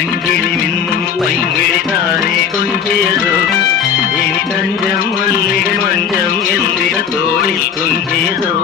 செங்கிழி மின்னும் பைங்கிழி தானே கொஞ்சியதோ இனி தஞ்சம் மல்லிகை மஞ்சம் எந்திர தோளில் துஞ்சியதோ